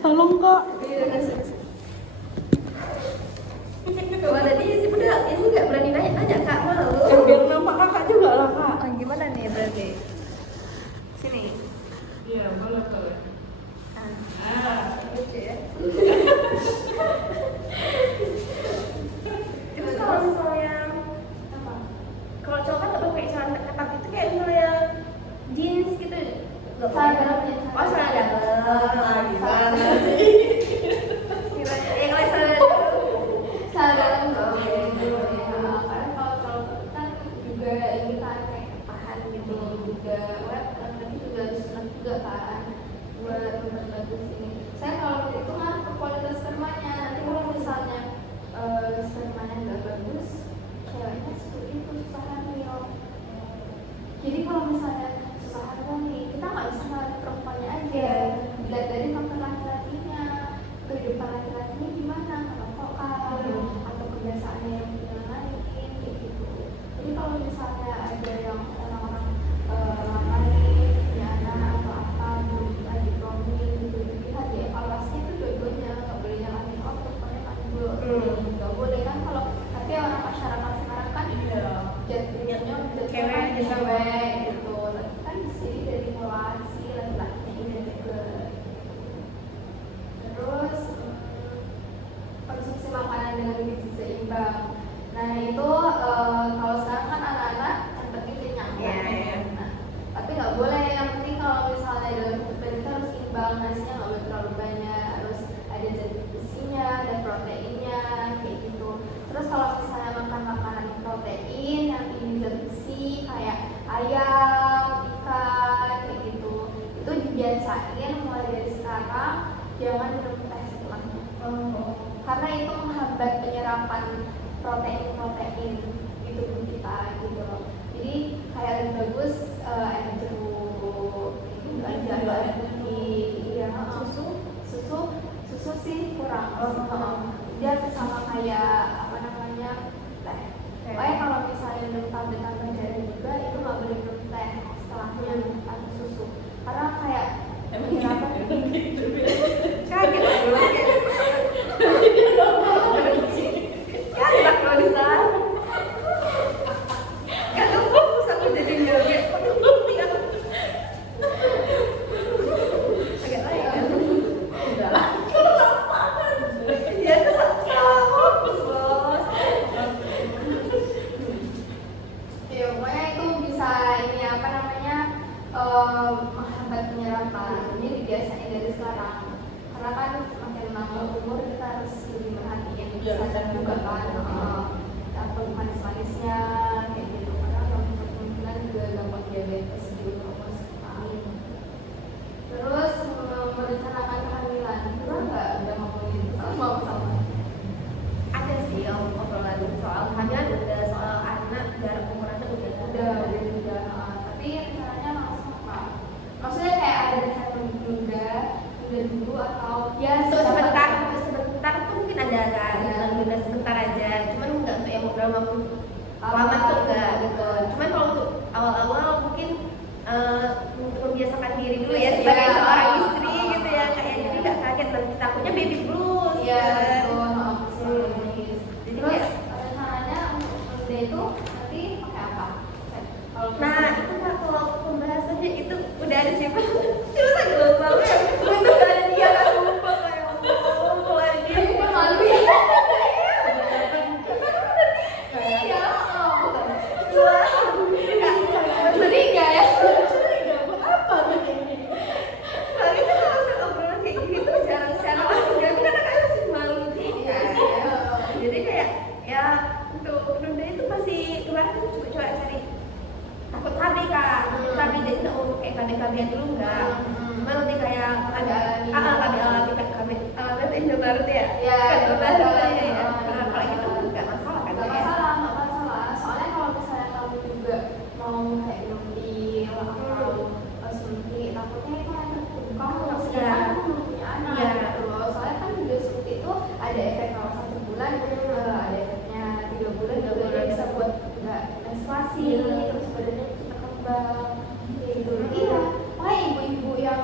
Tolong kak. Coba tadi sih udah, ya sih nggak berani nanya kak, malu. Biar nama kakak juga lah kak. Gimana nih berarti? Sini. Iya boleh. Lucu ya. Terus kalau misalnya apa? Kalau cowok kan nggak pakai celana ketat itu kayak misalnya jeans gitu. Celana dalamnya. Oh celana dalam. Gimana sih? Gimana? Ya kalau celana dalam dong. Karena kalau kan juga ini kan kayak tahan gitu juga. Web nanti juga harus senang juga kan. Buat bagus ini. Saya kalau itu kan ke kualitas spermanya. Nanti kalau misalnya spermanya nggak bagus, ceweknya seperti itu susah hamil. Jadi kalau misalnya susah hamil nih, kita nggak bisa ngeliat perempuannya aja. Dilihat dari faktor laki-lakinya, kehidupan laki-lakinya gimana, kerokokan atau kebiasaannya yang lain kayak gitu. Jadi kalau misalnya ada yang orang-orang lain punya anak atau apa belum lagi promil gitu, lihat di evaluasinya itu dua-duanya nggak boleh nyalahin perempuannya kan dulu, nggak boleh kan kalau tapi orang masyarakat sekarang kan jadinya cewek gitu, tapi kan sih dari mulai si laki-lakinya identik ke terus konsumsi makanan dengan gizi seimbang. Nah itu kalau sekarang kan anak-anak yang penting kenyang nah, tapi nggak boleh, yang penting kalau misalnya dalam kehidupan kita harus imbang, nasinya nggak boleh terlalu banyak, harus ada zat besinya dan proteinnya kayak gitu. Terus kalau misalnya makan makanan protein yang tinggi zat besi kayak ayam, ikan kayak gitu, itu dibiasain mulai dari sekarang, jangan minum teh setelahnya. Karena itu menghambat penyerapan protein di tubuh kita gitu loh. Jadi kayak lebih bagus air jeruk gitu aja, iya. Susu sih kurang. Dia sama kayak apa namanya teh. Pokoknya kalau misalnya minum tablet jalan juga itu nggak boleh minum teh setelahnya atau susu, karena kayak penyerapan kaget loh. Kalau bisa gak fokus aku jadi nyoget agak lain kan? Udah lah ya itu salah fokus bos ya pokoknya itu bisa ini apa namanya menghambat penyerapan. Ini dibiasain dari sekarang karena kan makin lama umur kita harus lebih merhatiin kesehatan juga kan, apa manis-manisnya kayak gitu, karena kemungkinan juga gampang diabetes di umur sekarang. Terus merencanakan kehamilan, pernah nggak udah ngomongin sama ada sih yang obrolan soal kehamilan, udah soal anak jarak umurannya udah tapi rencananya langsung apa? Maksudnya kayak ada rencana menunda dulu atau ya sebentar tuh mungkin ada kan, udah sebentar aja, cuman nggak untuk yang udah lama tuh enggak gitu. Cuman kalau untuk awal-awal mungkin untuk membiasakan diri dulu ya sebagai seorang istri gitu ya, kayak jadi nggak kaget nanti takutnya baby blues ya betul. Jadi terus rencananya untuk menunda itu nanti pakai apa? Nah itu nggak, kalau pembahasannya itu udah ada siapa? Itu lagi lupa ya. Untuk ada dia nggak lupa kayak keluarga. Aku kan malu ya. Iya. Sering nggak ya? Buat apa tuh? Soalnya kan kalau saya obrolan kayak gini tuh jarang secara langsung, jadi kadang-kadang masih malu gitu. Jadi kayak ya untuk menunda itu masih kemarin coba cari takut KB kan, KB jadi nggak mau kayak KB-KB-an dulu nggak, cuma lebih kayak KB alami KB itu Indomaret ya, Indomaret saya ya. Kalau gitu nggak masalah kan? Nggak masalah. Soalnya kalau misalnya kamu juga mau kayak pil atau suntik, takutnya itu efek tubuh kamu sedangkan kamu belum punya anak gitu loh. Soalnya kan juga suntik itu ada efek kalau 1 bulan, ada efeknya 3 bulan juga dia bisa buat nggak menstruasi, terus badannya cepat kembang kayak gitu. Iya, makanya ibu-ibu yang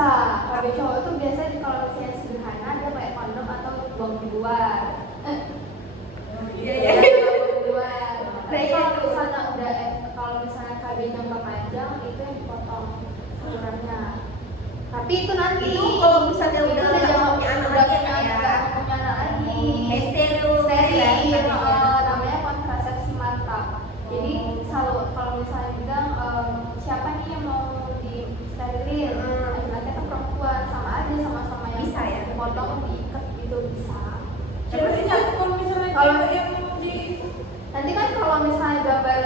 bisa. KB cowok tuh biasanya kalau misalnya sederhana dia pakai kondom atau buang di luar. Iya. Buang di luar. Tapi kalau misalnya udah kalau misalnya KB jangka panjang itu yang dipotong salurannya. Tapi itu nanti Itu kalau misalnya itu udah jangan punya anak udah lagi punya ya. nggak punya anak lagi. Steril Steril, ya. namanya kontrasepsi mantap. Jadi kalau misalnya bilang siapa nih yang mau disterilin, laki-laki atau perempuan, sama aja sama-sama yang Bisa ya? dipotong diikat gitu bisa. Coba sih kalau misalnya Kalau cewek yang di nanti kan kalau misalnya gambar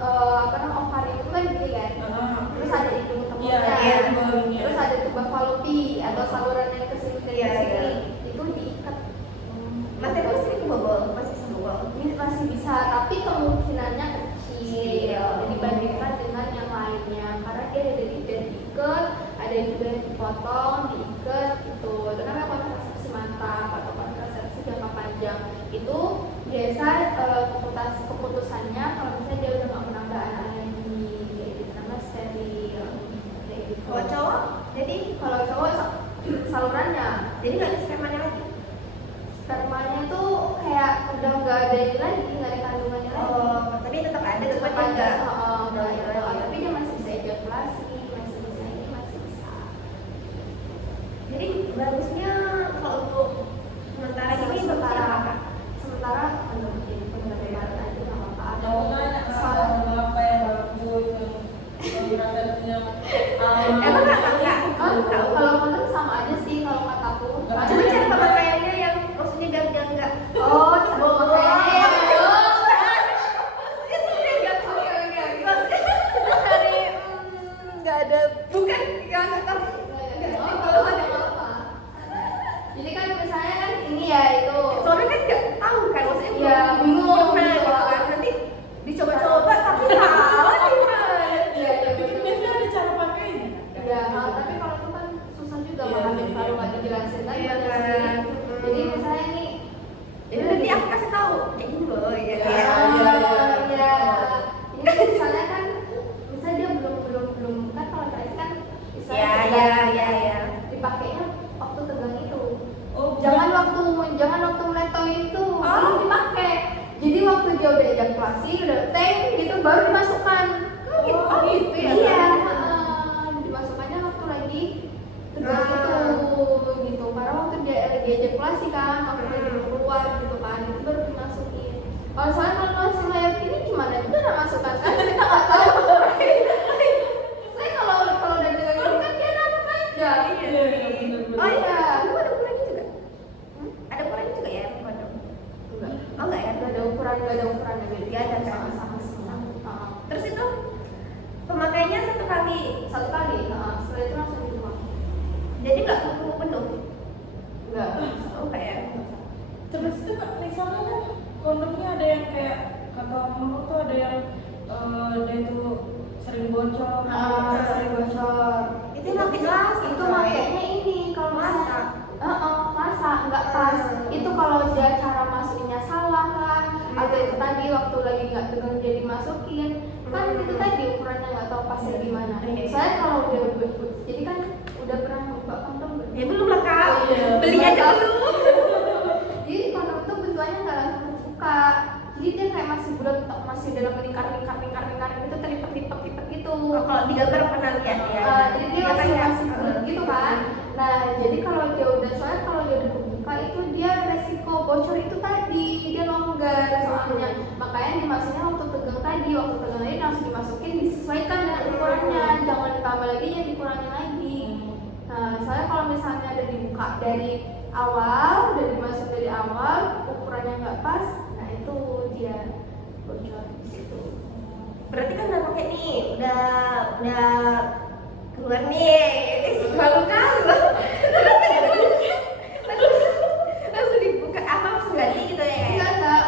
apa namanya ovarium itu kan gini kan, terus ada hidung Iya, temboknya, hidungnya. terus ada tuba fallopi atau saluran yang kesini dari Iya, sini, iya. itu diikat. Masih kebobol, masih kebobol. Ini masih bisa, tapi kemungkinannya kecil dibandingkan dengan yang lainnya karena dia ada diikat, ada juga yang dipotong, diikat gitu. Itu namanya kontrasepsi mantap atau kontrasepsi jangka panjang. Itu biasa keputusannya kalau misalnya dia udah nggak menambah anak lagi, kayak gitu namanya steril. Kayak gitu. Kalau cowok, jadi Kalau cowok salurannya, jadi nggak ada spermanya lagi. spermanya tuh kayak udah nggak ada ini lagi, nggak ada kandungannya lagi. Oh, tapi tetap ada, Tetap cuma ada, juga. tapi dia masih bisa ejakulasi, masih bisa ini, masih bisa. Jadi bagusnya kalau untuk sementara ini sementara apa? sementara jadi pengendalian aja nggak apa-apa. Ada mau nanya salah. apa yang bagus yang rasanya Emang nggak tahu. Kalau kondom sama aja sih kalau kataku. Cuma cara pemakaiannya yang maksudnya gang nggak. Oh, cara pemakaiannya ya. Nggak ada, bukan nggak tahu. Jadi kan misalnya kan ini ya itu. Soalnya kan nggak tahu kan maksudnya Iya, bingung gimana gitu gitu kan. kan. Nanti dicoba-coba tapi salah gimana? Iya, iya itu biasanya ada cara pakainya. Ya, tapi kalau itu kan susah juga Iya, makanya iya. kalau nggak dijelasin kan Iya, baca kan. sendiri. Jadi misalnya ini Jadi nanti aku kasih tahu kayak gini loh ya. Iya, Ya. ya. Ini misalnya kan misalnya dia belum kan kalau tadi kan misalnya Ya. dipakainya waktu tegang itu. Oh, Jangan waktu meletoy itu Oh. belum dipakai. Jadi waktu dia udah ejakulasi, udah tank gitu baru dimasukkan. Oh, gitu ya? Iya. Dimasukkannya waktu lagi tegang itu gitu. Karena waktu dia lagi ejakulasi kan, waktu lagi mau keluar gitu kan, itu baru dimasukin. Kalau soalnya kalau masih layak ini gimana juga nggak masukkan kan? Kita nggak tahu. Saya kalau udah tegang itu kan dia nafas aja. Iya, benar-benar. Oh iya, lu ada ukurannya juga? Ada ukurannya juga ya kondom? Enggak. Oh enggak ya? Nggak ada ukurannya beda. Nggak ada, kan? Sama semua. Terus itu pemakaiannya satu kali, Satu kali, setelah itu langsung dibuang. jadi nggak perlu penuh. Enggak. Oh kayak Terus tuh misalnya kan kondomnya ada yang kayak kata mama tuh ada yang dia tuh sering bocor, Sering bocor. itu makin kelas Itu makanya ini kalau Masa? masa nggak pas. Itu kalau dia cara masukinnya salah lah, atau itu tadi waktu lagi nggak tegang dia dimasukin, kan itu tadi ukurannya nggak tahu pasnya gimana. Saya kalau udah jadi kan udah pernah buka kondom belum? Ya belum lah kak, Oh, iya. beli aja Belum. dulu. Jadi kondom itu bentukannya nggak langsung terbuka. Jadi dia kayak masih bulat, masih dalam lingkar gitu, terlipat gitu. Oh, kalau di gambar pernah lihat ya. Jadi dia masih bulat gitu kan. Nah, jadi kalau dia udah kebuka itu dia resiko bocor itu tadi, dia longgar soalnya. Makanya dimasuknya waktu tegang tadi langsung dimasukin, disesuaikan dengan ukurannya, jangan ditambah lagi yang dikurangin lagi. Nah, soalnya kalau misalnya ada dibuka dari awal, udah dimasuk dari awal, ukurannya nggak pas, nah itu dia bocor di situ. Berarti kan udah pakai nih, udah keluar nih, baru kan langsung dibuka apa langsung ganti gitu ya? Enggak,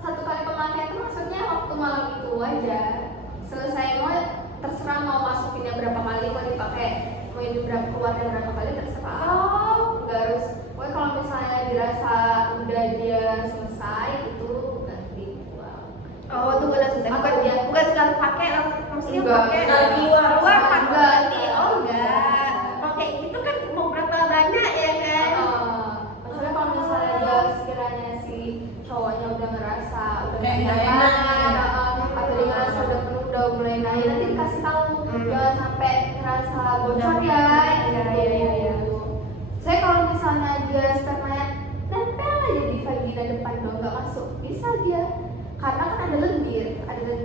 satu kali pemakaian itu maksudnya waktu malam itu aja. Selesai mau terserah mau masukinnya berapa kali, mau dipakai, mau ini berapa keluarnya berapa kali terserah. Nggak harus. Pokoknya kalau misalnya dirasa udah dia selesai itu ganti buang. Oh tunggu langsung bukan setelah pakai langsung maksudnya Enggak. pakai Sekali keluar kan Enggak. ganti. Oh enggak, pakai jangan sampai ngerasa bocor ya. Iya. Saya kalau misalnya dia spermanya nempel aja di vagina depan dong, nggak masuk, bisa dia. Karena kan ada lendir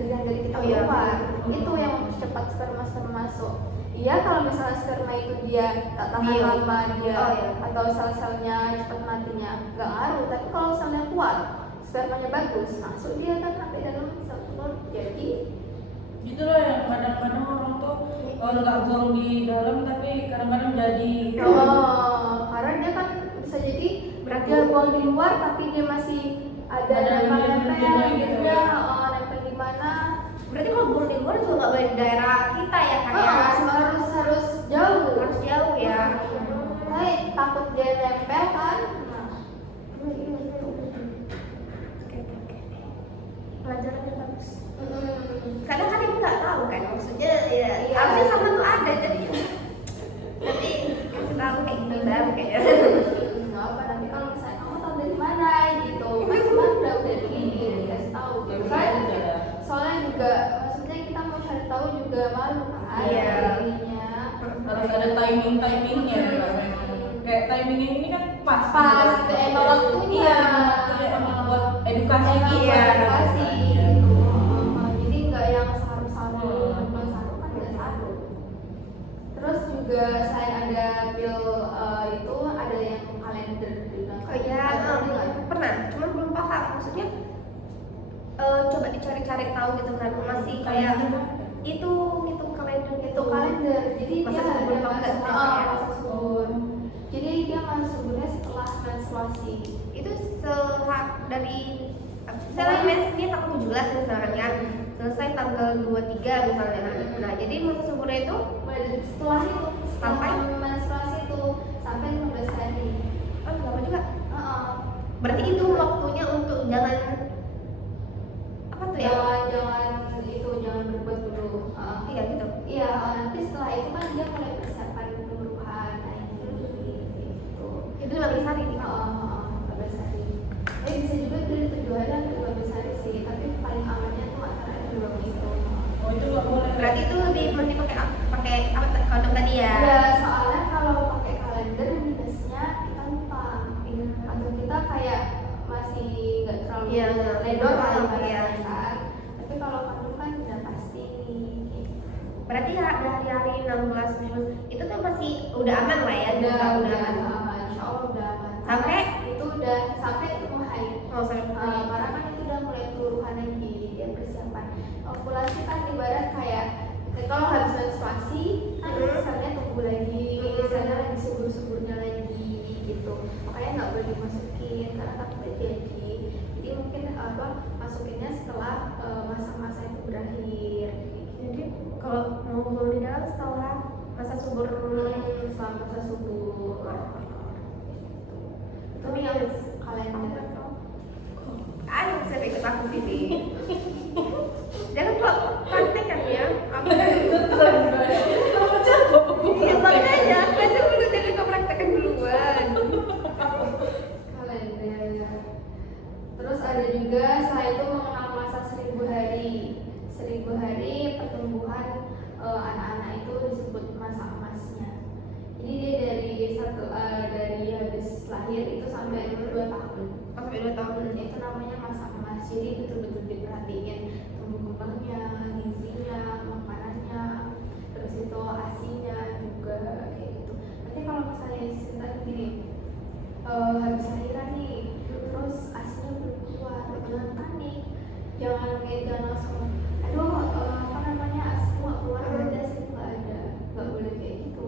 yang dari kita keluar, itu yang mempercepat sperma masuk. Iya, kalau misalnya sperma itu dia tak tahan lama dia atau sel-selnya cepat matinya nggak ngaruh. Tapi kalau selnya kuat, spermanya bagus, masuk dia kan sampai dalam sel telur. Jadi Gitu loh yang kadang-kadang orang tuh nggak buang di dalam tapi kadang-kadang jadi gitu. Karena dia kan bisa jadi Berarti- dia buang di luar tapi dia masih ada nempel gitu ya, nempel di mana? Berarti kalau buang di luar juga nggak boleh di daerah kita ya kan ya? Harus jauh. Harus jauh ya. Saya takut dia nempel kan. Oke. Pelajaran yang bagus. Hmm. Kadang kan ibu nggak tahu kan, maksudnya ya Iya. harusnya sama tuh ada jadi nanti kasih tahu kayak gini baru kayaknya. Nggak apa, nanti kalau misalnya kamu tahu dari mana gitu, kan cuma udah dari ini dikasih tahu gitu kan. Soalnya juga maksudnya kita mau cari tahu juga malu kan. Iya. Ininya. Harus ada timingnya. Kayak timing ini kan pas Pas, emang waktunya. Emang buat edukasi Emang kita. buat edukasi gitu. Jadi nggak yang saru-saru, kalau saru kan nggak saru. Terus juga saya ada pil itu ada yang kalender juga. Oh iya, pernah, cuma belum paham maksudnya. Coba dicari-cari tahu gitu kan, masih kayak itu ngitung kalender gitu. Itu kalender, jadi Masa dia subur ada atau enggak? masa subur. Jadi dia masa suburnya setelah menstruasi. Itu dari misalnya mensnya tanggal 17 misalnya kan, selesai tanggal 23 misalnya. Nah jadi masa suburnya itu Mulai dari setelah itu, Sampai? menstruasi itu sampai 15 hari. lama juga. Heeh. Berarti itu waktunya untuk jangan apa tuh ya? Jangan berbuat dulu. Iya gitu. Iya, nanti setelah itu kan dia mulai persiapan pemburuhan gitu. Itu 15 hari nih. 15 hari. Bisa juga dari 7 hari sampai 15 hari sih, tapi paling amannya tuh antara 2 minggu. Oh itu nggak boleh. Berarti itu lebih mending pakai apa kondom tadi ya? Ya, soalnya kalau pakai kalender minusnya kita lupa. Atau kita kayak masih nggak terlalu Iya, ledor lah iya. ibaratnya kan. Tapi kalau kandung kan udah pasti nih. Berarti ya dari hari 16 itu tuh masih udah aman lah ya? Udah aman. insya Allah udah aman. Sampai? Itu udah sampai mau haid. Oh sampai Karena kan itu udah mulai keluruhan lagi, dia persiapan. Ovulasi kan ibarat kayak kalau habis menstruasi kan misalnya tumbuh lagi, misalnya lagi subur-suburnya lagi gitu. Makanya nggak boleh dimasukin karena takutnya jadi mungkin masukinnya setelah masa-masa itu berakhir. Jadi kalau mau buang di dalam setelah masa subur Selama masa subur. Itu yang kalender tuh. ayo saya ikut aku sini. Jangan kalau praktekan ya. Apa? Iya makanya aku aja dulu jadi kau praktekan duluan. Kalender. Terus ada juga setelah itu mengenal masa 1000 hari. 1000 hari pertumbuhan anak-anak itu disebut masa emasnya. Jadi dia dari habis lahir itu sampai 2 tahun. Sampai 2 tahun. Itu namanya masa emas. Jadi betul-betul diperhatiin tumbuh kembangnya, gizinya, makanannya, terus itu asinya juga kayak gitu. Nanti kalau misalnya cerita gini, habis lahiran nih, terus asinya belum keluar, jangan panik, jangan langsung, aduh asi nggak keluar, berarti asi nggak ada, nggak boleh kayak gitu.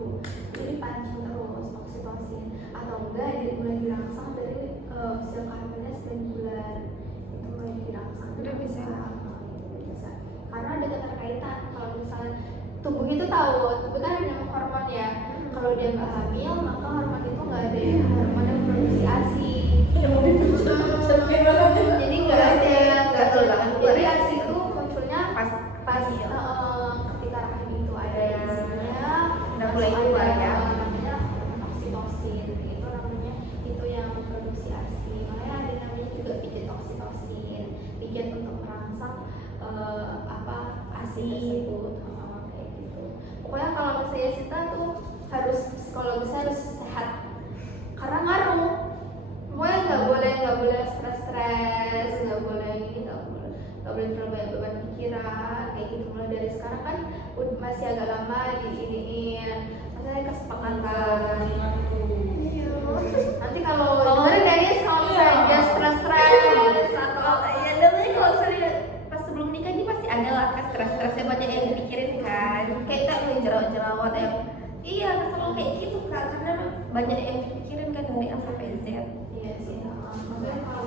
Jadi pancing terus oksitosin, atau enggak dia mulai dirangsang dari usia kehamilan 9 bulan itu mulai dirangsang. Udah bisa. Bisa. Karena ada keterkaitan kalau misalnya tubuh itu tahu, tubuh kan ada hormon ya. Kalau dia nggak hamil, maka hormon itu nggak ada hormon yang produksi ASI. Jadi nggak ada, jadi ASI itu munculnya pas ketika rahim itu ada isinya, Udah mulai keluar ya. namanya oksitosin. Itu namanya itu yang produksi ASI. Makanya ada namanya juga pijat oksitosin, pijat untuk merangsang ASI tersebut. Kayak gitu. psikologisnya harus sehat karena ngaruh. Pokoknya nggak boleh stres, nggak boleh terlalu banyak beban pikiran kayak gitu. Mulai dari sekarang kan masih agak lama diiniin, maksudnya kesepakatan. Iya. Nanti kalau dengerin dari kalau misalnya dia stres atau ya namanya kalau misalnya pas sebelum nikah ini pasti ada lah kan stres-stresnya banyak yang dipikirin kan, kayak kita yang jerawat yang iya selalu kayak gitu kan, karena banyak yang dipikirin kan dari A sampai Z. iya sih. Maksudnya kalau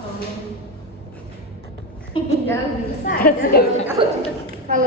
Jangan bisa. Kalau